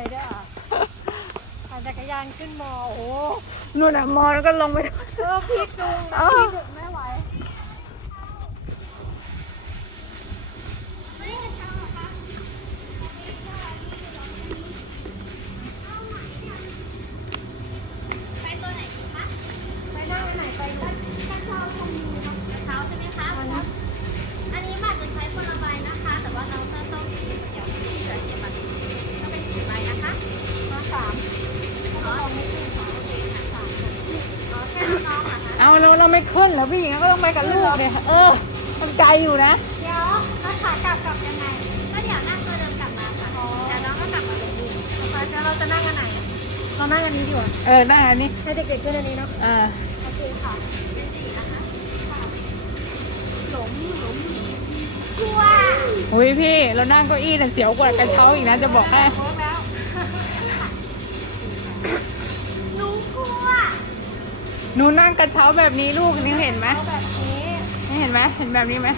ไปด้วยจักรยานขึ้นมอโอ้โหนู่นอะมอแล้วก็ลงไป เออพี่จุงพี่จุงเราเราไม่ขึ้นแล้วพี่งั้นก็ต้องไปกับลูกเนี่ยเออมันไกลอยู่นะ เดี๋ยวเราขากลับกลับยังไงก็เดี๋ยวนั่งตัวเดิมกลับมาค่ะแล้วน้อก็กลับมาดูแล้วเราจะนั่งกันไหนเรานั่งอันนี้อยู่เออ นั่งอันนี้ให้เด็กๆขึ้นอันนี้เนาะอ่าโอเคค่ะเป็นสีนะคะหลงหลงกลัวอุ้ยพี่เรา นั่งเก้าอี้เน่เสียวกว่ากระเช้าอีกนะจะบอกให้หนูนั่งกระเช้าแบบนี้ลูก นี่เห็นไหมเห็นไหมเห็นแบบนี้ไหม